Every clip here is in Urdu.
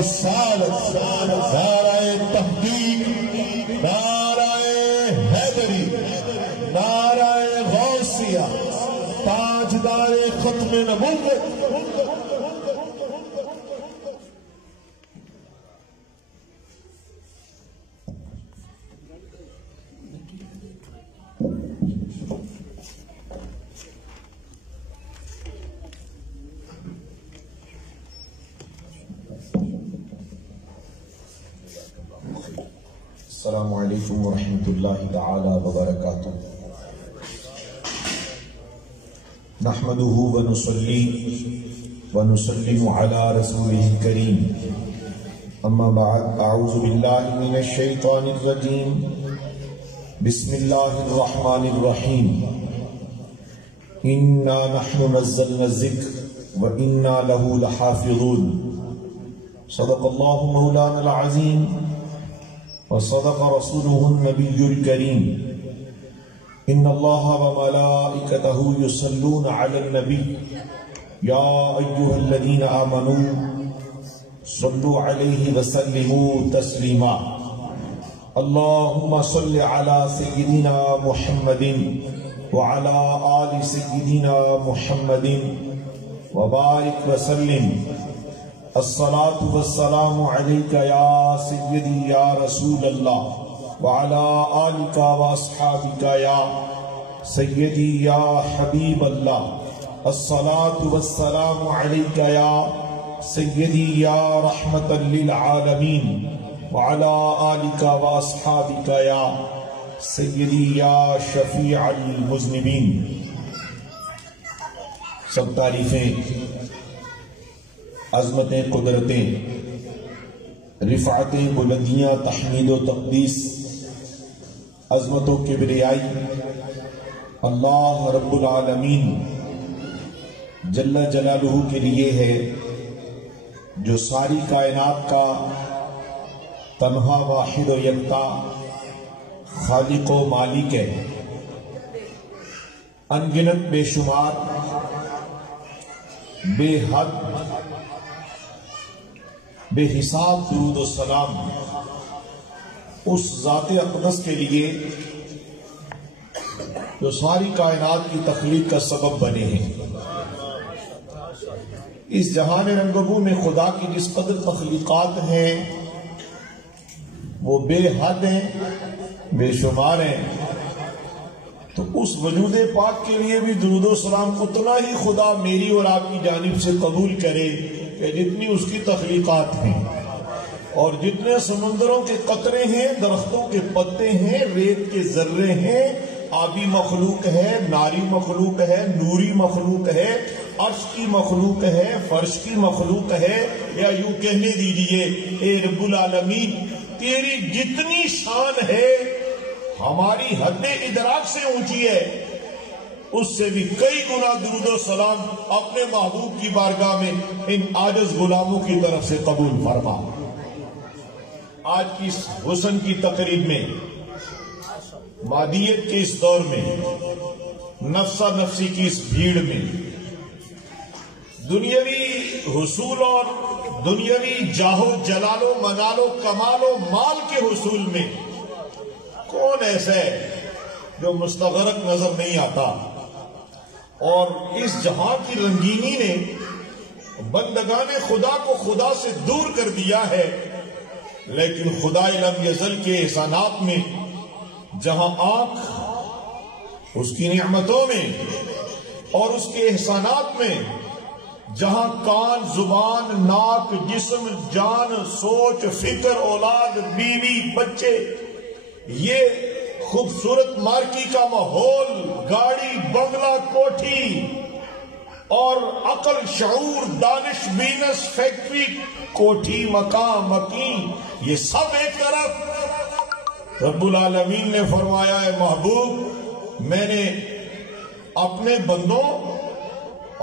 رسالت، نعرہ تحقیق، نعرہ حیدری، نعرہ غوثیہ، تاجدار ختم نبوت۔ السلام علیکم ورحمۃ اللہ تعالی وبرکاتہ۔ نحمده ونصلي ونسلم على رسوله الكريم، اما بعد، اعوذ باللہ من الشیطان الرجیم، بسم اللہ الرحمن الرحیم، انا نحن نزلنا الذکر وانا له لحافظون، صدق اللہ مولانا العظیم وصدق رسوله النبی الکریم، ان اللہ وملائکتہ یصلون علی النبی، یا ایہا الذین آمنوا صلوا علیہ وسلموا تسلیما، اللہم صل علی سیدنا محمد وعلی آل سیدنا محمد وبارک وسلم، الصلاة والسلام علیک یا سیدی یا رسول اللہ وعلی آلک واصحابک یا سیدی یا حبیب اللہ، الصلاة والسلام علیک یا سیدی یا رحمتا للعالمین وعلی آلک واصحابک یا سیدی یا شفیع المذنبین۔ سب تعریفیں، عظمتیں، قدرتیں، رفعتیں، بلندیاں، تحمید و تقدیس، عظمت و کبریائی اللہ رب العالمین جل جلالہ کے لیے ہے، جو ساری کائنات کا تنہا واحد و یکتا خالق و مالک ہے۔ انگنت بے شمار، بے حد، بے حساب درود و سلام اس ذات اقدس کے لیے جو ساری کائنات کی تخلیق کا سبب بنے ہیں۔ اس جہان رنگبو میں خدا کی جس قدر تخلیقات ہیں وہ بے حد ہیں، بے شمار ہیں، تو اس وجود پاک کے لیے بھی درود و سلام اتنا ہی خدا میری اور آپ کی جانب سے قبول کرے کہ جتنی اس کی تخلیقات ہیں، اور جتنے سمندروں کے قطرے ہیں، درختوں کے پتے ہیں، ریت کے ذرے ہیں، آبی مخلوق ہے، ناری مخلوق ہے، نوری مخلوق ہے، عرش کی مخلوق ہے، فرش کی مخلوق ہے، یا یوں کہنے دیجئے اے رب العالمین تیری جتنی شان ہے ہماری حد ادراک سے اونچی ہے، اس سے بھی کئی گنا درود و سلام اپنے محبوب کی بارگاہ میں ان عاجز غلاموں کی طرف سے قبول فرما۔ آج کی اس حسن کی تقریب میں، مادیت کے اس دور میں، نفسا نفسی کی اس بھیڑ میں، دنیاوی حصول اور دنیاوی جاہو جلال و منال و کمال و مال کے حصول میں کون ایسا ہے جو مستغرق نظر نہیں آتا؟ اور اس جہاں کی رنگینی نے بندگان خدا کو خدا سے دور کر دیا ہے، لیکن خدا لم یزل کے احسانات میں جہاں آنکھ اس کی نعمتوں میں اور اس کے احسانات میں، جہاں کان، زبان، ناک، جسم، جان، سوچ، فکر، اولاد، بیوی، بچے، یہ خوبصورت مارکی کا ماحول، گاڑی، بنگلہ، کوٹھی، اور عقل، شعور، دانش، بینس، فیکٹری، کوٹھی، مکان، مکین، یہ سب ایک طرف، رب العالمین نے فرمایا ہے محبوب میں نے اپنے بندوں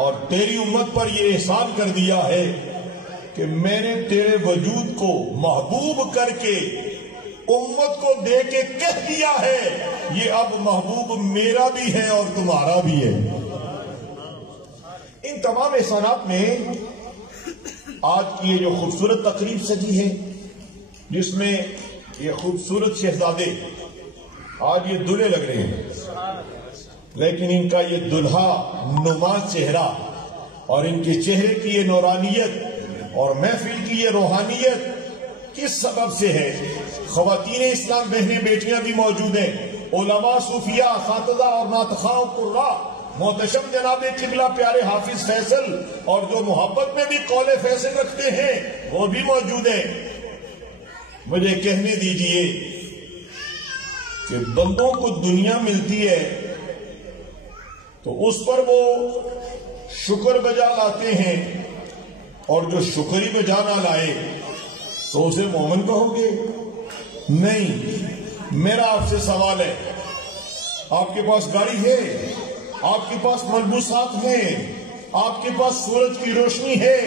اور تیری امت پر یہ احسان کر دیا ہے کہ میں نے تیرے وجود کو محبوب کر کے امت کو دے کے کہہ دیا ہے یہ اب محبوب میرا بھی ہے اور تمہارا بھی ہے۔ ان تمام احسانات میں آج کی یہ جو خوبصورت تقریب سجی ہے، جس میں یہ خوبصورت شہزادے آج یہ دلہے لگ رہے ہیں، لیکن ان کا یہ دلہا نما چہرہ اور ان کے چہرے کی یہ نورانیت اور محفل کی یہ روحانیت کس سبب سے ہے؟ خواتین اسلام بہنیں بیٹیاں بھی موجود ہیں، علماء، صوفیہ، اساتذہ اور ناطقاں قراء، محتشم جناب قبلہ پیارے حافظ فیصل اور جو محبت میں بھی قول فیصل رکھتے ہیں وہ بھی موجود ہیں۔ مجھے کہنے دیجئے کہ بندوں کو دنیا ملتی ہے تو اس پر وہ شکر بجا لاتے ہیں، اور جو شکر ہی بجا نہ لائے تو اسے مومن کہو گے؟ نہیں۔ میرا آپ سے سوال ہے، آپ کے پاس گاڑی ہے، آپ کے پاس ملبوسات ہیں، آپ کے پاس سورج کی روشنی ہے،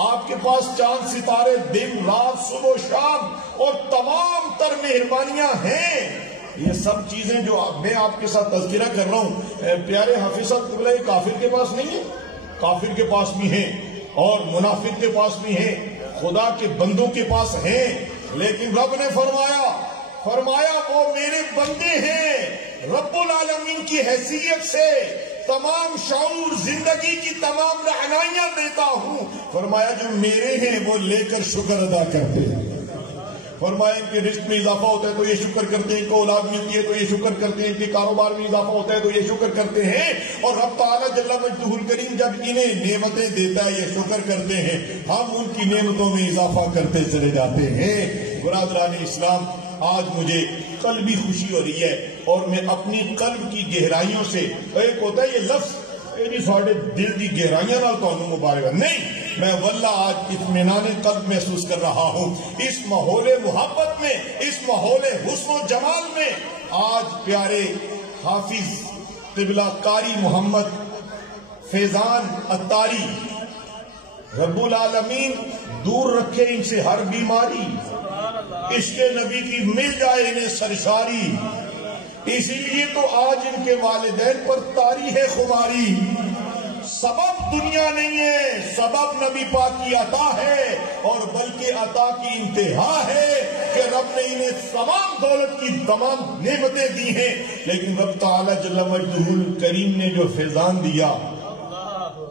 آپ کے پاس چاند ستارے دن رات صبح و شام اور تمام تر مہربانیاں ہیں، یہ سب چیزیں جو میں آپ کے ساتھ تذکرہ کر رہا ہوں پیارے حافظ صاحب قبلہ، یہ کافر کے پاس نہیں ہے، کافر کے پاس بھی ہیں اور منافق کے پاس بھی ہیں، خدا کے بندوں کے پاس ہیں، لیکن رب نے فرمایا وہ میرے بندے ہیں۔ رب العالمین کی حیثیت سے تمام شعور زندگی کی تمام رہنمائیاں دیتا ہوں، فرمایا جو میرے ہیں وہ لے کر شکر ادا کرتے ہیں، فرمایا ان کے رزق میں اضافہ ہوتا ہے تو یہ شکر کرتے ہیں، ان کو اولاد ملتی ہے تو یہ شکر کرتے ہیں، ان کے کاروبار میں اضافہ ہوتا ہے تو یہ شکر کرتے ہیں، اور رب تعالیٰ جل مجدہ الکریم جب انہیں نعمتیں دیتا ہے یہ شکر کرتے ہیں، ہم ان کی نعمتوں میں اضافہ کرتے چلے جاتے ہیں۔ برادران اسلام، آج مجھے قلبی خوشی ہو رہی ہے اور میں اپنی قلب کی گہرائیوں سے، ایک ہوتا ہے یہ لفظ ساڑھے دل کی گہرائیاں نال تو مبارک نہیں، میں واللہ آج اطمینان قلب محسوس کر رہا ہوں، اس ماحول محبت میں، اس ماحول حسن و جمال میں آج پیارے حافظ قبلہ قاری محمد فیضان اتاری، رب العالمین دور رکھے ان سے ہر بیماری، عشق نبی کی مل جائے انہیں سرشاری، اسی لیے تو آج ان کے والدین پر طاری ہے خماری، سبب دنیا نہیں ہے، سبب نبی پاک کی عطا ہے، اور بلکہ عطا کی انتہا ہے کہ رب نے انہیں تمام دولت کی تمام نعمتیں دی ہیں، لیکن رب تعالیٰ جل مجدہ الکریم نے جو فیضان دیا،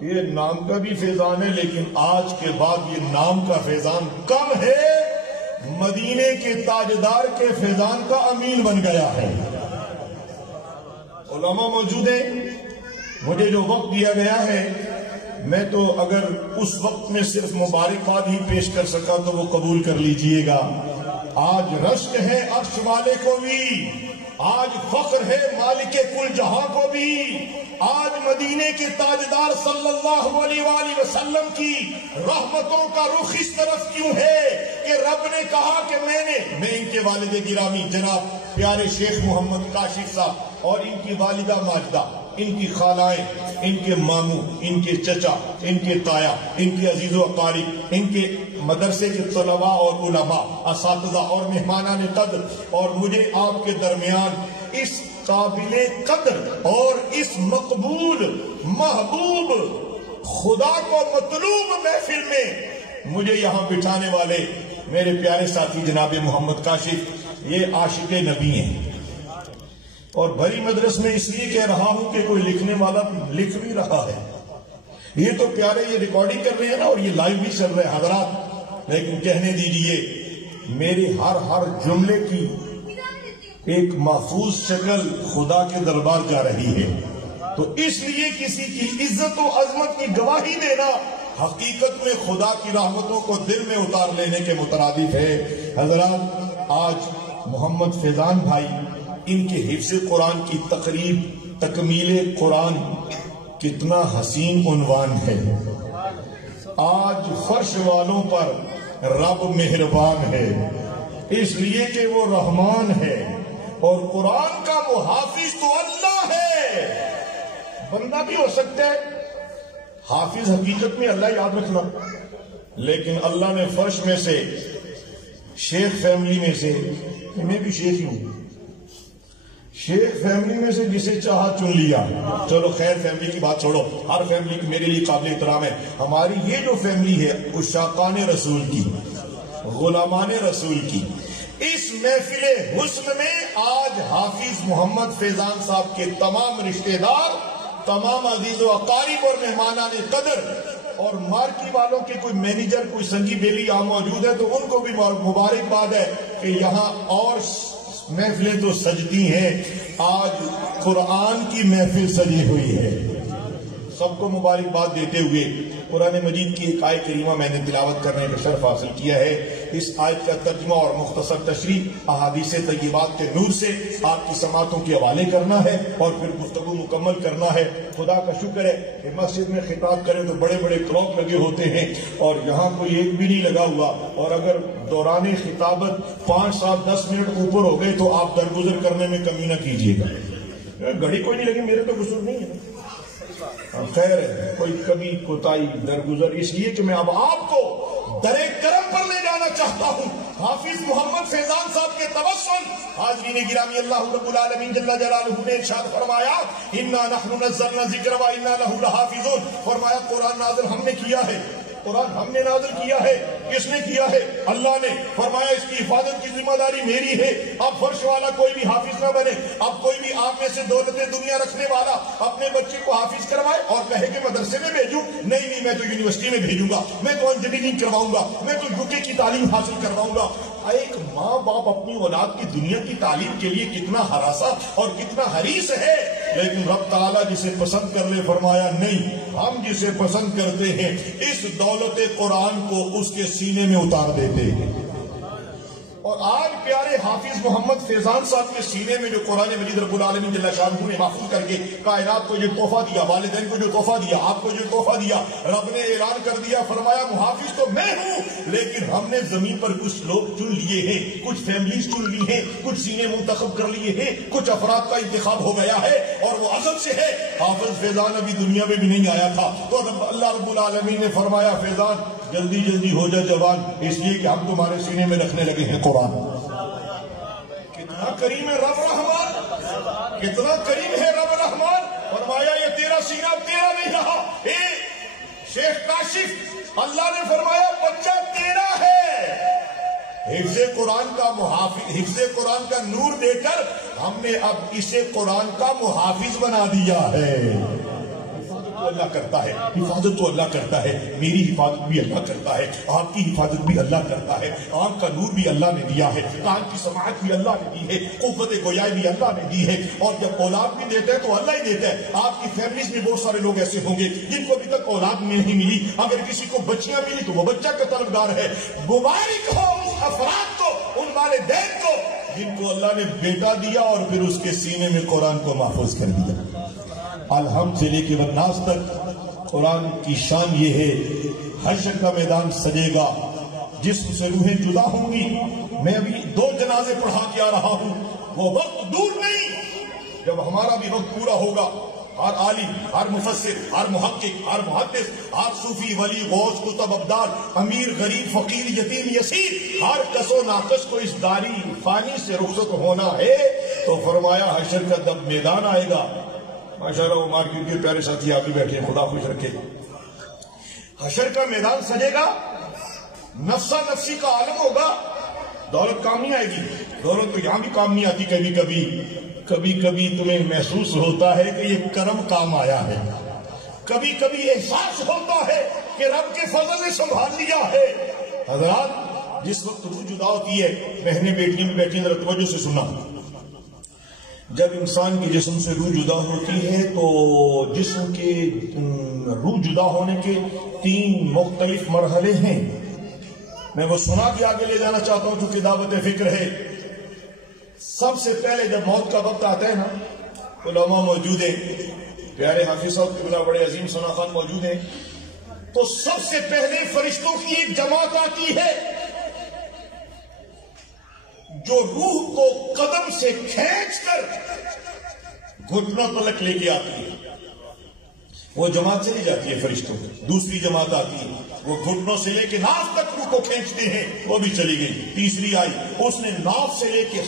یہ نام کا بھی فیضان ہے، لیکن آج کے بعد یہ نام کا فیضان کم ہے، مدینے کے تاجدار کے فیضان کا امین بن گیا ہے۔ علماء موجود ہیں، مجھے جو وقت دیا گیا ہے میں تو اگر اس وقت میں صرف مبارکباد ہی پیش کر سکا تو وہ قبول کر لیجئے گا۔ آج رشک ہے عرش والے کو بھی، آج فخر ہے مالک کل جہاں کو بھی، آج مدینے کے تاجدار صلی اللہ علیہ وآلہ وسلم کی رحمتوں کا رخ اس طرف کیوں ہے کہ رب نے کہا کہ میں ان کے والد گرامی جناب پیارے شیخ محمد کاشف صاحب اور ان کی والدہ ماجدہ، ان کی خالائیں، ان کے ماموں، ان کے چچا، ان کے تایا، ان کے عزیز و اقارب، ان کے مدرسے کے طلباء اور علماء، اساتذہ اور مہمانان قدر، اور مجھے آپ کے درمیان اس قابل قدر اور اس مقبول محبوب خدا کو مطلوب محفل میں مجھے یہاں بٹھانے والے میرے پیارے ساتھی جناب محمد کاشف، یہ عاشق نبی ہیں، اور بھری مدرس میں اس لیے کہہ رہا ہوں کہ کوئی لکھنے والا لکھ بھی رہا ہے، یہ تو پیارے یہ ریکارڈنگ کر رہے ہیں نا اور یہ لائیو بھی چل رہے ہیں حضرات، لیکن کہنے دیجئے میری ہر جملے کی ایک محفوظ شکل خدا کے دربار جا رہی ہے، تو اس لیے کسی کی عزت و عظمت کی گواہی دینا حقیقت میں خدا کی رحمتوں کو دل میں اتار لینے کے مترادف ہے۔ حضرات، آج محمد فیضان بھائی، ان کے حفظ قرآن کی تقریب تکمیل قرآن کتنا حسین عنوان ہے۔ آج فرش والوں پر رب مہربان ہے، اس لیے کہ وہ رحمان ہے، اور قرآن کا محافظ تو اللہ ہے، بندہ بھی ہو سکتا ہے حافظ، حقیقت میں اللہ یاد رکھنا، لیکن اللہ نے فرش میں سے شیخ فیملی میں سے، میں بھی شیخ ہوں، شیخ فیملی میں سے جسے چاہا چن لیا. چلو خیر فیملی کی بات چھوڑو, ہر فیملی کی میرے لیے قابل احترام ہے. ہماری یہ جو فیملی ہے عشاقان رسول کی, غلامان رسول کی, اس محفل حسن میں آج حافظ محمد فیضان صاحب کے تمام رشتہ دار, تمام عزیز و اقارب اور مہمانان قدر اور مارکی والوں کے کوئی مینیجر, کوئی سنگی بیلی یہاں موجود ہے, تو ان کو بھی مبارکباد ہے کہ یہاں اور محفلیں تو سجتی ہیں, آج قرآن کی محفل سجی ہوئی ہے. سب کو مبارکباد دیتے ہوئے قرآن مجید کی ایک آیت کریمہ میں نے تلاوت کرنے کا شرف حاصل کیا ہے. اس آیت کا ترجمہ اور مختصر تشریح احادیث طیبات کے نور سے آپ کی سماعتوں کے حوالے کرنا ہے اور پھر گفتگو مکمل کرنا ہے. خدا کا شکر ہے کہ مسجد میں خطاب کریں تو بڑے بڑے کلاک لگے ہوتے ہیں اور یہاں کوئی ایک بھی نہیں لگا ہوا, اور اگر دوران خطابت 5 سال 10 منٹ اوپر ہو گئے تو آپ درگزر کرنے میں کمی نہ کیجیے گا. گھڑی کوئی نہیں لگی, میرے تو قصور نہیں ہے. خیر ہے, کوئی کمی کوتاہی درگزر اس لیے کہ میں اب آپ کو درے کرم پر لے جانا چاہتا ہوں. حافظ محمد فیضان صاحب کے توسل, حاضرین گرامی, اللہ رب العالمین جل جلالہ نے ارشاد فرمایا انا نحن نزلنا الذکر وانا لہ لحافظون. فرمایا قرآن نازل ہم نے کیا ہے, قرآن ہم نے نازل کیا ہے. کس نے کیا ہے؟ اللہ نے. فرمایا اس کی حفاظت کی ذمہ داری میری ہے. اب فرش والا کوئی بھی حافظ نہ بنے. اب کوئی بھی آپ میں سے دولت دنیا رکھنے والا اپنے بچے کو حافظ کروائے اور کہے کہ مدرسے میں بھیجوں, نہیں, میں تو یونیورسٹی میں بھیجوں گا, میں تو انجینئرنگ کرواؤں گا, میں تو یوکے کی تعلیم حاصل کرواؤں گا. ایک ماں باپ اپنی اولاد کی دنیا کی تعلیم کے لیے کتنا ہراساں اور کتنا حریص ہے, لیکن رب تعالیٰ جسے پسند کر لے, فرمایا نہیں, ہم جسے پسند کرتے ہیں اس دولت قرآن کو اس کے سینے میں اتار دیتے ہیں. اور آج پیارے حافظ محمد فیضان صاحب کے سینے میں جو قرآن مجید رب العالمین جل شانہ نے محفوظ کر کے کائنات کو یہ تحفہ دیا, والدین کو جو تحفہ دیا, آپ کو جو تحفہ دیا, رب نے اعلان کر دیا, فرمایا محافظ تو میں ہوں, لیکن ہم نے زمین پر کچھ لوگ چن لیے ہیں, کچھ فیملیز چن لی ہیں, کچھ سینے منتخب کر لیے ہیں, کچھ افراد کا انتخاب ہو گیا ہے اور وہ عزم سے ہے. حافظ فیضان ابھی دنیا میں بھی نہیں آیا تھا, تو اللہ رب العالمین نے فرمایا فیضان جلدی جلدی ہو جا جوان, اس لیے کہ ہم تمہارے سینے میں رکھنے لگے ہیں قرآن. کتنا کریم ہے رب رحمان, کتنا کریم ہے رب رحمان. فرمایا یہ تیرا سینہ اب تیرا نہیں رہا, اے شیخ کاشف, اللہ نے فرمایا بچہ تیرا ہے. حفظ قرآن کا محافظ, حفظ قرآن کا نور دے کر ہم نے اب اسے قرآن کا محافظ بنا دیا ہے. اللہ کرتا ہے, حفاظت تو اللہ کرتا ہے, میری حفاظت بھی اللہ کرتا ہے, آپ کی حفاظت بھی اللہ کرتا ہے, آنکھ کا نور بھی اللہ نے دیا ہے, کان کی سماعت بھی اللہ نے دی ہے, قوت گویائی بھی اللہ نے دی ہے, اور جب اولاد بھی دیتا ہے تو اللہ ہی دیتا ہے. آپ کی فیملیز میں بہت سارے لوگ ایسے ہوں گے جن کو ابھی تک اولاد نہیں ملی, اگر کسی کو بچیاں ملی تو وہ بچہ کا طلبگار ہے. مبارک ہو اس افراد کو, ان والدین کو جن کو اللہ نے بیٹا دیا اور پھر اس کے سینے میں قرآن کو محفوظ کر دیا. الحمد سے لے کے والناس تک قرآن کی شان یہ ہے, حشر کا میدان سجے گا, جسم سے روحیں جدا ہوں گی. میں ابھی 2 جنازے پڑھا کے آ رہا ہوں, وہ وقت دور نہیں جب ہمارا بھی وقت پورا ہوگا. ہر عالم, ہر مفسر, ہر محقق, ہر محدث, ہر صوفی, ولی, غوث, قطب, ابدال, امیر, غریب, فقیر, یتیم, یسیر, ہر کس و ناقص کو اس داری فانی سے رخصت ہونا ہے. تو فرمایا حشر کا جب میدان آئے گا, ماشاءاللہ وہ مارکیٹ کے پیارے ساتھی آگے بیٹھے ہیں, خدا خوش رکھے, حشر کا میدان سجے گا, نفسا نفسی کا عالم ہوگا. دولت کام نہیں آئے گی, دولت تو یہاں بھی کام نہیں آتی, کبھی کبھی کبھی کبھی تمہیں محسوس ہوتا ہے کہ یہ کرم کام آیا ہے, کبھی کبھی احساس ہوتا ہے کہ رب کے فضل نے سنبھال لیا ہے. حضرات جس وقت روح جدا ہوتی ہے, بہنیں بیٹیاں میں بیٹھی ہیں, ذرا توجہ سے سننا, جب انسان کے جسم سے روح جدا ہوتی ہے تو جسم کے روح جدا ہونے کے 3 مختلف مرحلے ہیں. میں وہ سنا کے آگے لے جانا چاہتا ہوں چونکہ دعوت فکر ہے. سب سے پہلے جب موت کا وقت آتا ہے نا, علماء موجود ہیں, پیارے حافظ صاحب کے بنا بڑے عظیم ثنا خان موجود ہیں, تو سب سے پہلے فرشتوں کی ایک جماعت آتی ہے جو روح کو قدم سے کھینچ کر گھٹنوں تلک لے کے آتی ہے. وہ جماعت چلی جاتی ہے فرشتوں کی. دوسری جماعت آتی ہے, وہ گھٹنوں سے لے کے ناف تک روح کو کھینچتے ہیں, وہ بھی چلی گئی. تیسری آئی, اس نے ناف سے لے کے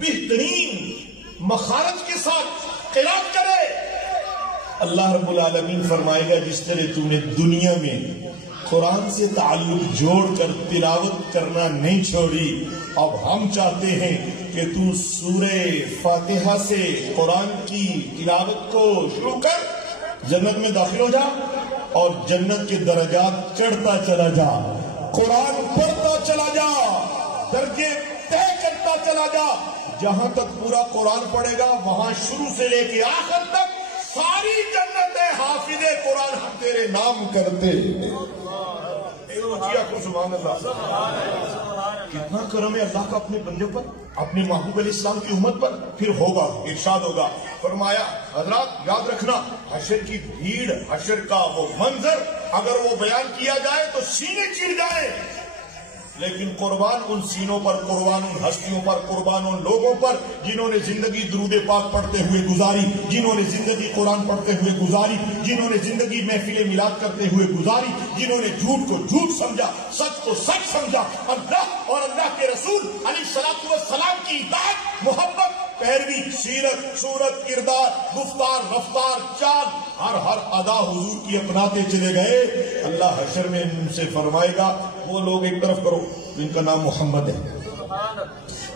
بہترین مخارج کے ساتھ قرات کرے، اللہ رب العالمین فرمائے گا جس طرح تو نے دنیا میں قرآن سے تعلق جوڑ کر تلاوت کرنا نہیں چھوڑی، اب ہم چاہتے ہیں کہ تو سورہ فاتحہ سے قرآن کی تلاوت کو شروع کر، جنت میں داخل ہو جا اور جنت کے درجات چڑھتا چلا جا، قرآن پڑھتا چلا جا، درجے طے کرتا چلا جا، جہاں تک پورا قرآن پڑھے گا وہاں شروع سے لے کے آخر تک ساری جنتیں حافظ قرآن ہم تیرے نام کرتے ہیں۔ سبحان اللہ، کتنا کرم ہے اللہ کا اپنے بندے پر، اپنے محبوب علیہ السلام کی امت پر۔ پھر ہوگا، ارشاد ہوگا، فرمایا حضرات یاد رکھنا حشر کی بھیڑ، حشر کا وہ منظر اگر وہ بیان کیا جائے تو سینے چیر جائے، لیکن قربان ان سینوں پر، قربان ان ہستیوں پر، قربان ان لوگوں پر جنہوں نے زندگی درود پاک پڑھتے ہوئے گزاری، جنہوں نے زندگی قرآن پڑھتے ہوئے گزاری، جنہوں نے زندگی محفل میلاد کرتے ہوئے گزاری، جنہوں نے جھوٹ کو جھوٹ سمجھا، سچ کو سچ سمجھا، اللہ اور اللہ کے رسول علیہ الصلوۃ والسلام کی اطاعت، محبت، پیروی، سیرت، صورت، کردار، گفتار، رفتار، چال، ہر ادا حضور کی اپناتے چلے گئے۔ اللہ حشر میں ان سے فرمائے گا وہ لوگ ایک طرف کرو جن کا نام محمد ہے،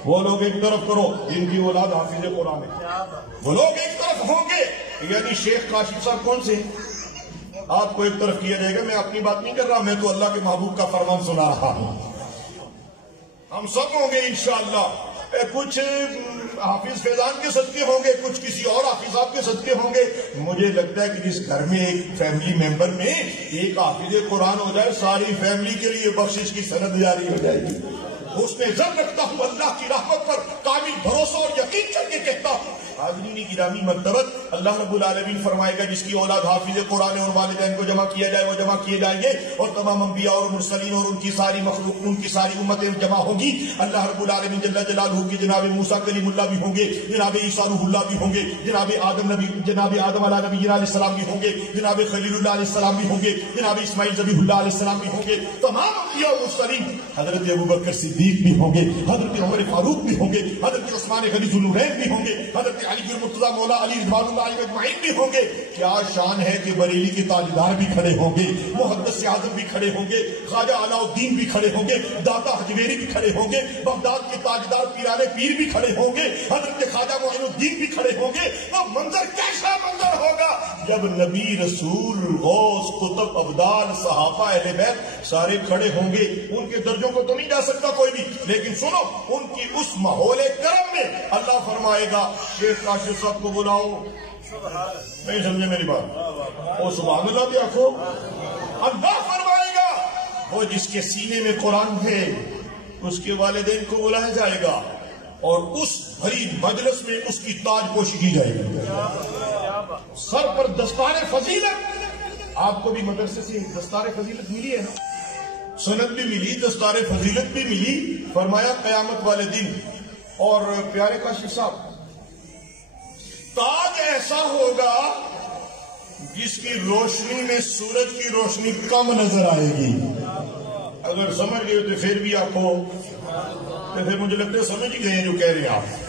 وہ لوگ ایک طرف کرو جن کی اولاد حافظ قرآن ہے، وہ لوگ ایک طرف ہوں گے، یعنی شیخ کاشف صاحب کون سے آپ کو ایک طرف کیا جائے گا۔ میں اپنی بات نہیں کر رہا، میں تو اللہ کے محبوب کا فرمان سنا رہا ہوں۔ ہم سب ہوں گے انشاءاللہ، کچھ حافظ فیضان کے صدقے ہوں گے، کچھ کسی اور حافظات کے صدقے ہوں گے۔ مجھے لگتا ہے کہ جس گھر میں ایک فیملی ممبر میں ایک حافظ قرآن ہو جائے، ساری فیملی کے لیے بخشش کی سند جاری ہو جائے گی۔ اس میں ضرور رکھتا ہوں، اللہ کی رحمت پر کامل بھروسہ اور یقین کر کے کہتا ہوں۔ حاضرین گرامی مرتبت، اللہ رب العالمین فرمائے گا جس کی اولاد حافظ قرآن اور والدین کو جمع کیا جائے وہ جمع کیے جائیں گے، اور تمام انبیاء اور مرسلین اور ان کی ساری مخلوق، ان کی ساری امتیں جمع ہوگی۔ اللہ رب العالمین جل جلالہ کی جناب موسیٰ کلیم اللہ بھی ہوں گے، جناب عیسیٰ روح اللہ بھی ہوں گے، جناب آدم علیہ نبی علیہ السلام بھی ہوں گے، جناب خلیل اللہ علیہ السلام بھی ہوں گے، جناب اسماعیل ذبیح اللہ علیہ السلام بھی ہوں گے، تمام انبیاء اور مرسلین، حضرت ابوبکر صدیق بھی ہوں گے، حضرت عمر فاروق بھی ہوں گے، حضرت عثمان غنی ذو النورین بھی ہوں گے، حضرت علی مرتضیٰ مولا علی رضوان اللہ علیہ اجمعین بھی ہوں گے۔ کیا شان ہے کہ بریلی کے تاجدار بھی کھڑے ہوں گے، محدث اعظم بھی کھڑے ہوں گے، خواجہ علاء الدین بھی کھڑے ہوں گے، داتا حجویری بھی کھڑے ہوں گے، بغداد کے تاجدار پیران پیر بھی کھڑے ہوں گے، حضرت خواجہ معین الدین بھی کھڑے ہوں گے۔ وہ منظر کیسا منظر ہوگا جب نبی، رسول، غوث، قطب، ابدال، صحابہ، اہل بیت سارے کھڑے ہوں گے۔ ان کے درجوں کو تو نہیں جا سکتا کوئی بھی، لیکن سنو ان کی اس ماحول کرم میں اللہ فرمائے گا شیخ کاشف صاحب کو بلاؤ، نہیں سمجھے میری بات، وہ سبحان اللہ بھی آخو، اللہ فرمائے گا وہ جس کے سینے میں قرآن ہے اس کے والدین کو بلایا جائے گا اور اس بھری مجلس میں اس کی تاج پوشی کی جائے گی، سر پر دستار فضیلت۔ آپ کو بھی مدرسے سے دستار فضیلت ملی ہے نا، سند بھی ملی، دستار فضیلت بھی ملی۔ فرمایا قیامت والے دن، اور پیارے کاشف صاحب تاج ایسا ہوگا جس کی روشنی میں سورج کی روشنی کم نظر آئے گی۔ اگر سمجھ گئے تو پھر بھی آپ کو، تو پھر مجھے لگتا ہے سمجھ ہی گئے جو کہہ رہے ہیں آپ۔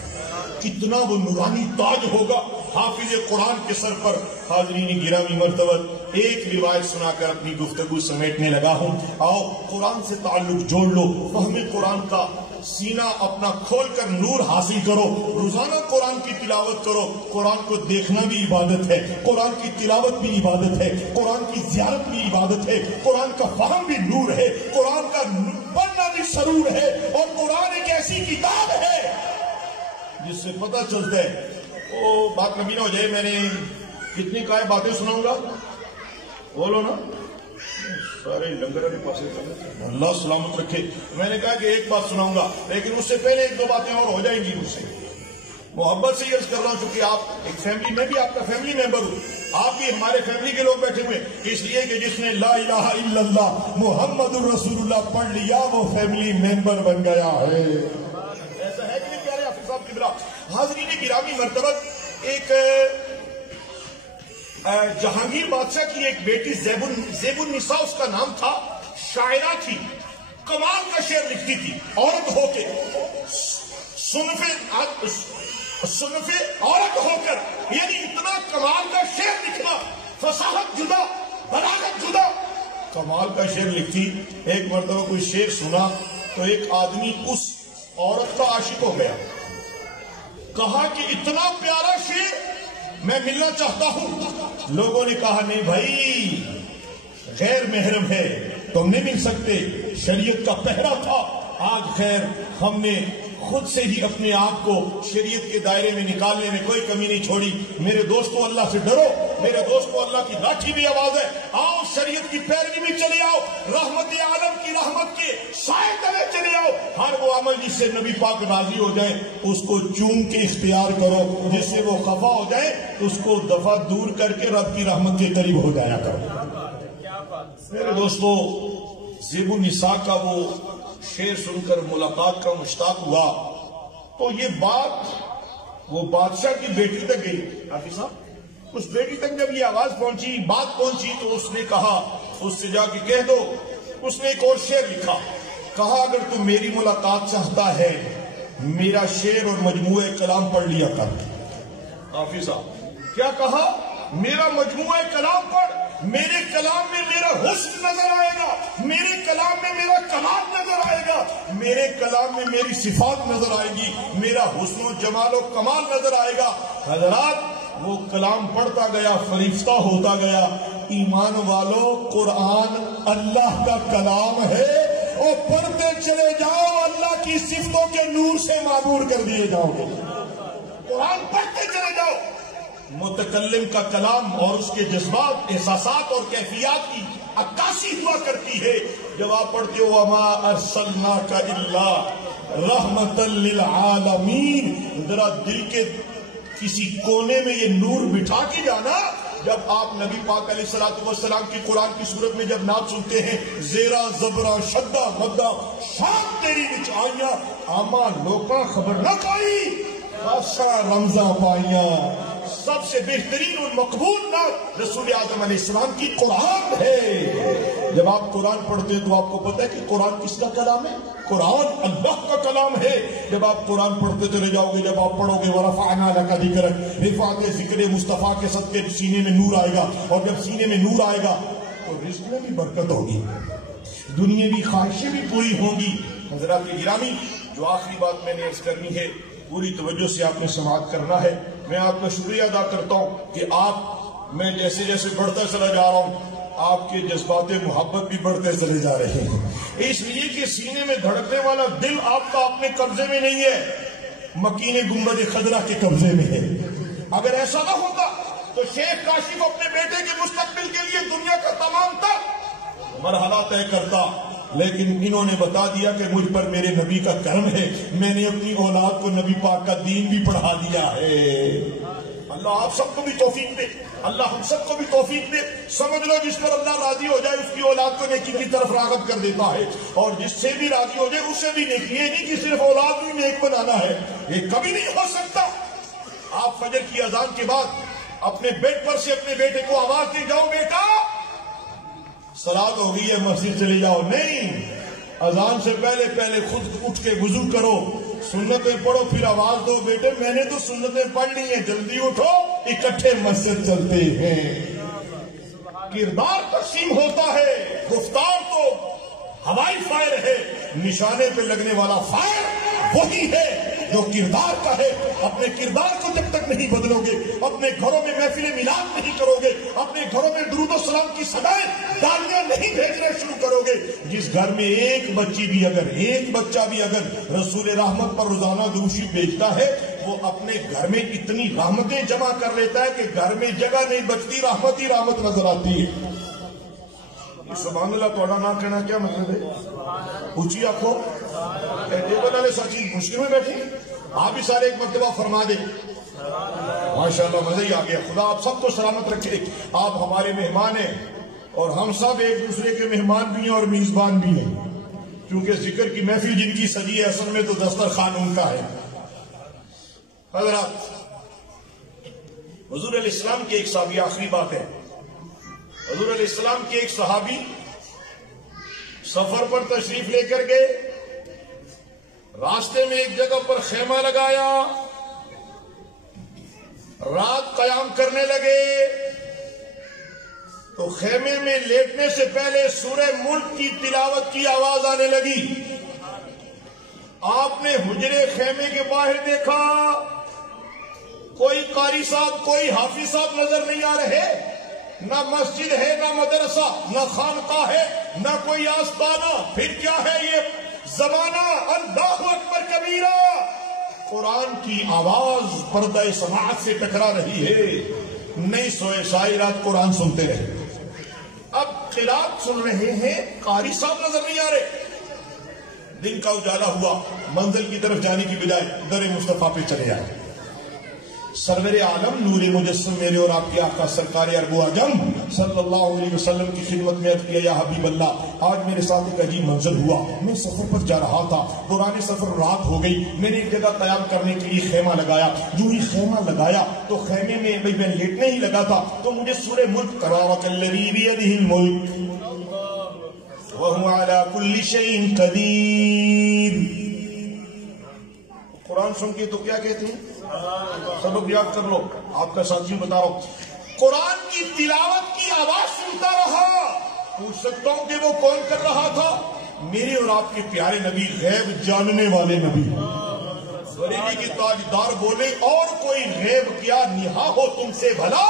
کتنا وہ نورانی تاج ہوگا حافظ قرآن کے سر پر۔ حاضرین گرامی مرتبت، ایک روایت سنا کر اپنی گفتگو سمیٹنے لگا ہوں۔ آؤ قرآن سے تعلق جوڑ لو، فہم قرآن کا سینہ اپنا کھول کر نور حاصل کرو، روزانہ قرآن کی تلاوت کرو۔ قرآن کو دیکھنا بھی عبادت ہے، قرآن کی تلاوت بھی عبادت ہے، قرآن کی زیارت بھی عبادت ہے، قرآن کا فہم بھی نور ہے، قرآن کا پڑھنا بھی سرور ہے، اور قرآن ایک ایسی کتاب ہے جس سے پتہ چلتا ہے۔ وہ بات نبی نہ ہو جائے، میں نے کتنی کائے باتیں سناؤں گا، بولو نا، سارے لنگر کے پاس اللہ سلامت رکھے۔ میں نے کہا کہ ایک بات سناؤں گا، لیکن اس سے پہلے ایک دو باتیں اور ہو جائیں گی مجھ سے۔ محبت سے یہ عرض کر رہا ہوں چونکہ آپ ایک فیملی، میں بھی آپ کا فیملی ممبر ہوں، آپ بھی ہمارے فیملی کے لوگ بیٹھے ہوئے، اس لیے کہ جس نے لا الہ الا اللہ محمد الرسول اللہ پڑھ لیا وہ فیملی ممبر بن گیا ہے۔ ایسا ہے کہ نہیں پیارے حافظ صاحب کی بلا؟ حاضرین گرامی مرتبت، ایک جہانگیر بادشاہ کی ایک بیٹی زیب النساء اس کا نام تھا، شاعرہ تھی، کمال کا شعر لکھتی تھی، عورت ہو کے صنف عورت ہو کر، یعنی اتنا کمال کا شعر لکھنا، فصاحت جدا، بلاغت جدا، کمال کا شعر لکھتی۔ ایک مرتبہ کوئی شعر سنا تو ایک آدمی اس عورت کا عاشق ہو گیا، کہا کہ اتنا پیارا شعر میں ملنا چاہتا ہوں۔ لوگوں نے کہا نہیں بھائی، غیر محرم ہے، تم نہیں مل سکتے، شریعت کا پہرا تھا۔ آج خیر ہم نے خود سے ہی اپنے آپ کو شریعت کے دائرے میں نکالنے میں کوئی کمی نہیں چھوڑی۔ میرے دوستو اللہ سے ڈرو، میرے دوستو اللہ کی لاٹھی بھی آواز ہے، آؤ شریعت کی پیروی میں چلے آؤ، رحمت عالم کی رحمت کے سائے تلے چلے آؤ۔ ہر وہ عمل جس سے نبی پاک راضی ہو جائے اس کو چوم کے اختیار کرو، جس سے وہ خفا ہو جائے اس کو دفعہ دور کر کے رب کی رحمت کے قریب ہو جایا کرو۔ میرے دوستو، زیب النساء کا وہ شعر سن کر ملاقات کا مشتاق ہوا تو یہ بات وہ بادشاہ کی بیٹی تک گئی۔ حافظ صاحب، اس بیٹی تک جب یہ آواز پہنچی، بات پہنچی، تو اس نے کہا اس سے جا کے کہہ دو۔ اس نے ایک اور شعر لکھا، کہا اگر تم میری ملاقات چاہتا ہے میرا شعر اور مجموعہ کلام پڑھ لیا کر۔ حافظ صاحب کیا کہا؟ میرا مجموعہ کلام پڑھ، میرے کلام میں میرا حسن نظر آئے گا، میرے کلام میں میرا کمال نظر آئے گا، میرے کلام میں میری صفات نظر آئے گی، میرا حسن و جمال و کمال نظر آئے گا۔ حضرات وہ کلام پڑھتا گیا، فریفتہ ہوتا گیا۔ ایمان والو، قرآن اللہ کا کلام ہے اور پڑھتے چلے جاؤ، اللہ کی صفتوں کے نور سے معمور کر دیے جاؤ گے۔ قرآن پڑھتے چلے جاؤ۔ متکلم کا کلام اور اس کے جذبات، احساسات اور کیفیات کی عکاسی ہوا کرتی ہے۔ جب آپ پڑھتے ہو وَمَا أَرْسَلْنَاكَ إِلَّا رَحْمَةً لِلْعَالَمِينَ، ذرا دل کے کسی کونے میں یہ نور بٹھا کے جانا۔ جب آپ نبی پاک علیہ السلام کی قرآن کی صورت میں جب نعت سنتے ہیں، زیرہ زبرہ شدہ مدہ شان تیری وچ آئیاں، آما لوکاں خبر نہ پائی، خاصا رمضاں پائیاں۔ سب سے بہترین اور مقبول نعت رسول اعظم علیہ السلام کی قرآن ہے۔ جب آپ قرآن پڑھتے ہیں تو آپ کو پتہ ہے کہ قرآن کس کا کلام ہے؟ قرآن اللہ کا کلام ہے۔ جب آپ قرآن پڑھتے چلے جاؤ گے، جب آپ پڑھو گے وَرَفَعْنَا لَكَ ذِكْرَكَ، رفعت ذکر مصطفیٰ کے صدقے سینے میں نور آئے گا، اور جب سینے میں نور آئے گا تو رزق میں بھی برکت ہوگی، دنیاوی خواہشیں بھی پوری ہوں گی۔ حضرات گرامی، جو آخری بات میں نے عرض کرنی ہے، پوری توجہ سے آپ نے سماعت کرنا ہے۔ میں آپ کا شکریہ ادا کرتا ہوں کہ میں جیسے جیسے بڑھتا چلا جا رہا ہوں، آپ کے جذبات محبت بھی بڑھتے چلے جا رہے ہیں، اس لیے کہ سینے میں دھڑکنے والا دل آپ کا اپنے قبضے میں نہیں ہے، مکین گنبد خضرا کے قبضے میں ہے۔ اگر ایسا نہ ہوتا تو شیخ کاشف اپنے بیٹے کے مستقبل کے لیے دنیا کا تمام تر مرحلہ طے کرتا، لیکن انہوں نے بتا دیا کہ مجھ پر میرے نبی کا کرم ہے، میں نے اپنی اولاد کو نبی پاک کا دین بھی پڑھا دیا ہے۔ اللہ آپ سب کو بھی توفیق دے، اللہ ہم سب کو بھی توفیق دے۔ سمجھ لو جس پر اللہ راضی ہو جائے اس کی اولاد کو نیکی کی طرف راغب کر دیتا ہے، اور جس سے بھی راضی ہو جائے اس سے بھی نیکی۔ یہ نہیں کہ صرف اولاد بھی نیک بنانا ہے، یہ کبھی نہیں ہو سکتا۔ آپ فجر کی اذان کے بعد اپنے بیڈ پر سے اپنے بیٹے کو آواز دے جاؤ بیٹا صلاۃ ہو گئی ہے مسجد چلے جاؤ، نہیں، اذان سے پہلے خود اٹھ کے وضو کرو، سنتیں پڑھو، پھر آواز دو بیٹے میں نے تو سنتیں پڑھ لی ہیں، جلدی اٹھو اکٹھے مسجد چلتے ہیں۔ کردار تقسیم ہوتا ہے، گفتار تو ہوائی فائر ہے، نشانے پہ لگنے والا فائر وہی ہے جو کردار کا ہے۔ اپنے کردار کو جب تک نہیں بدلو گے، اپنے گھروں میں محفل میلاد نہیں کرو گے، اپنے گھروں میں درود و سلام کی صدائیں دالیاں نہیں بھیجنا شروع کرو گے، جس گھر میں ایک بچہ بھی اگر رسول رحمت پر روزانہ دروشی بھیجتا ہے، وہ اپنے گھر میں اتنی رحمتیں جمع کر لیتا ہے کہ گھر میں جگہ نہیں بچتی، رحمت ہی رحمت نظر آتی ہے۔ سبحان اللہ توڑا نہ کہنا کیا مطلب ہے؟ اونچی آنکھوں ٹیبل والے سچی مشکل میں بیٹھے، آپ بھی سارے ایک مرتبہ فرما دیں۔ ماشاءاللہ مزہ ہی آ گیا۔ خدا آپ سب کو سلامت رکھے۔ آپ ہمارے مہمان ہیں اور ہم سب ایک دوسرے کے مہمان بھی ہیں اور میزبان بھی ہیں، کیونکہ ذکر کی محفل جن کی سجی ہے اصل میں تو دسترخوان ان کا ہے۔ حضرات، حضور علیہ السلام کی ایک صحابی، آخری بات ہے، حضور علیہ السلام کے ایک صحابی سفر پر تشریف لے کر گئے، راستے میں ایک جگہ پر خیمہ لگایا، رات قیام کرنے لگے تو خیمے میں لیٹنے سے پہلے سورہ ملک کی تلاوت کی آواز آنے لگی۔ آپ نے حجرے خیمے کے باہر دیکھا، کوئی قاری صاحب، کوئی حافظ صاحب نظر نہیں آ رہے، نہ مسجد ہے، نہ مدرسہ، نہ خانقاہ ہے، نہ کوئی آستانہ۔ پھر کیا ہے یہ زمانہ؟ اللہ اکبر کبیرہ، قرآن کی آواز پردہ سماعت سے ٹکرا رہی ہے۔ نہیں سوئے، ساری رات قرآن سنتے رہے۔ اب قرات سن رہے ہیں، قاری صاحب نظر نہیں آ رہے۔ دن کا اجالا ہوا، منزل کی طرف جانے کی بجائے در مصطفیٰ پہ چلے آئے۔ سرور عالم نور مجسم میرے اور آپ کے آقا سرکار عرب و عجم صلی اللہ علیہ وسلم کی خدمت میں عرض کیا، یا حبیب اللہ، آج میرے ساتھ ایک عجیب منظر ہوا۔ میں سفر پر جا رہا تھا، دوران سفر رات ہو گئی، میں نے ایک جگہ قیام کرنے کے لیے خیمہ لگایا۔ جو ہی خیمہ لگایا تو خیمے میں میں لیٹنے ہی لگا تھا تو مجھے سورہ ملک تبارک الذی بیدہ الملک وہو علی کل شیء قدیر، قرآن سن کے تو کیا کہتے ہیں؟ سبق یاد کر لو، آپ کا ساتھی بتا رہا ہوں، قرآن کی تلاوت کی آواز سنتا رہا۔ پوچھ سکتا ہوں کہ وہ کون کر رہا تھا؟ میرے اور آپ کے پیارے نبی، غیب جاننے والے نبی، بریلی کے تاجدار بولے، اور کوئی غیب کیا نہا ہو تم سے بھلا،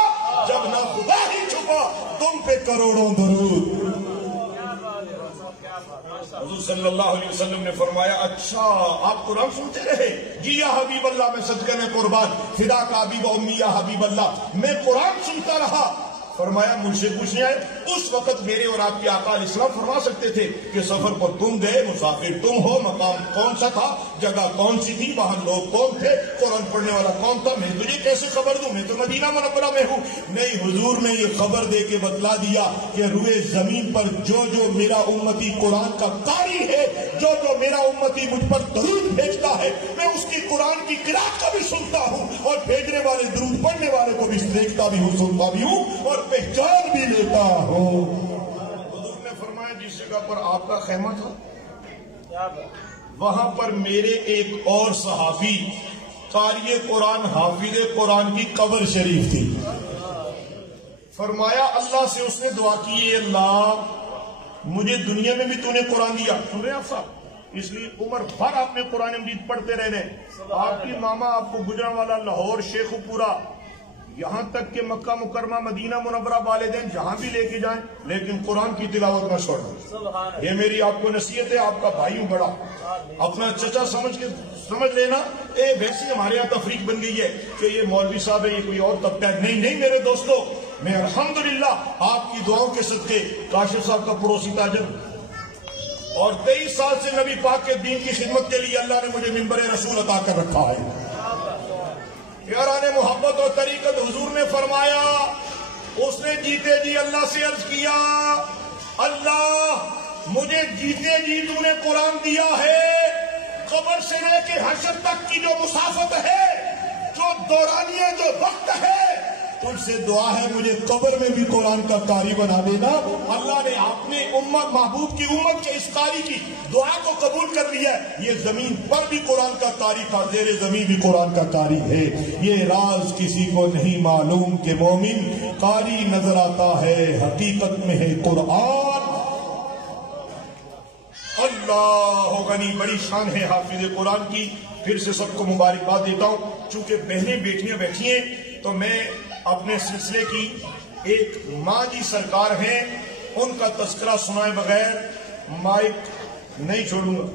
جب نہ خدا ہی چھپا تم پہ کروڑوں درود۔ حضور صلی اللہ علیہ وسلم نے فرمایا، اچھا آپ قرآن سنتے رہے؟ جی یا حبیب اللہ، میں صدقہ میں قربان، فدا کا ابی و امی یا حبیب اللہ، میں قرآن سنتا رہا۔ فرمایا مجھ سے پوچھنے آئے، اس وقت میرے اور آپ کے آقا علیہ السلام فرما سکتے تھے کہ سفر پر تم گئے، مسافر تم ہو، مقام کون سا تھا، جگہ کون سی تھی، وہاں لوگ کون تھے، قرآن پڑھنے والا کون تھا، میں تجھے کیسے خبر دوں، میں تو مدینہ منورہ میں ہوں۔ نہیں، حضور نے یہ خبر دے کے بتلا دیا کہ روئے زمین پر جو جو میرا امتی قرآن کا قاری ہے، جو جو میرا امتی مجھ پر درود بھیجتا ہے، میں اس کی قرآن کی قرات کا بھی سنتا ہوں، اور بھیجنے والے درود پڑھنے والے کو بھی دیکھتا بھی ہوں، سنتا بھی ہوں، اور پہچان بھی لیتا ہوں۔ حضور نے فرمایا جس جگہ پر آپ کا خیمہ تھا، وہاں پر میرے ایک اور صحابی قاری قرآن، حافظ قرآن کی قبر شریف تھی۔ فرمایا اللہ سے اس نے دعا کی، اللہ مجھے دنیا میں بھی تو نے قرآن دیا، سن رہے ہیں آپ صاحب، اس لیے عمر بھر آپ نے قرآن مجید پڑھتے رہنے۔ آپ کی ماما آپ کو گجرانوالا، لاہور، شیخو پورا، یہاں تک کہ مکہ مکرمہ، مدینہ منورہ، والدین جہاں بھی لے کے جائیں، لیکن قرآن کی تلاوت نہ چھوڑنا۔ یہ میری آپ کو نصیحت ہے، آپ کا بھائی ہوں بڑا، اپنا چچا سمجھ لینا۔ ویسے ہمارے یہاں تفریق بن گئی ہے کہ یہ مولوی صاحب ہے، یہ کوئی اور طبقہ ہے۔ نہیں نہیں میرے دوستو، میں الحمدللہ آپ کی دعاؤں کے صدقے کاشف صاحب کا پڑوسی تاجر، اور 23 سال سے نبی پاک کے دین کی خدمت کے لیے اللہ نے مجھے منبر رسول عطا کر رکھا ہے۔ یاران محبت اور طریقت، حضور نے فرمایا، اس نے جیتے جی اللہ سے عرض کیا، اللہ مجھے جیتے جی تو نے قرآن دیا ہے، قبر سے لے کے حشر تک کی جو مسافت ہے، جو دورانیہ، جو وقت ہے، تجھ سے دعا ہے مجھے قبر میں بھی قرآن کا قاری بنا دینا۔ اللہ نے اپنے امت، محبوب کی امت کے اس قاری کی دعا کو قبول کر لیا ہے۔ یہ زمین پر بھی قرآن کا قاری تھا، زیر زمین بھی قرآن کا قاری ہے۔ یہ راز کسی کو نہیں معلوم کہ مومن قاری نظر آتا ہے، حقیقت میں ہے قرآن۔ اللہ غنی، بڑی شان ہے حافظ قرآن کی۔ پھر سے سب کو مبارکباد دیتا ہوں۔ چونکہ بہنیں بیٹیاں بیٹھی ہیں تو میں اپنے سلسلے کی ایک ماں جی سرکار ہیں، ان کا تذکرہ سنائے بغیر مائک نہیں چھوڑوں گا۔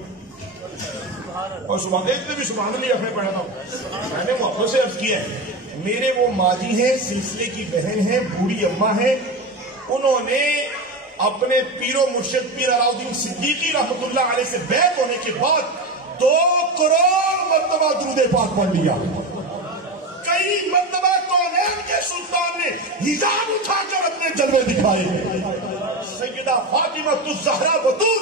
اور سبحان اللہ بھی سبحان اللہ اپنے پڑھا تھا، میں نے محبت سے عرض کیا ہے، میرے وہ ماں جی ہیں، سلسلے کی بہن ہیں، بوڑھی اماں ہیں، انہوں نے اپنے پیر و مرشد پیر علاؤدین صدیقی رحمت اللہ علیہ سے بیعت ہونے کے بعد 2 کروڑ مرتبہ درود پاک پڑھ لیا۔ کئی مرتبہ کونین کے سلطان نے حجاب اٹھا کر اپنے جلوے دکھائے۔ سیدہ فاطمہ الزہرا بتول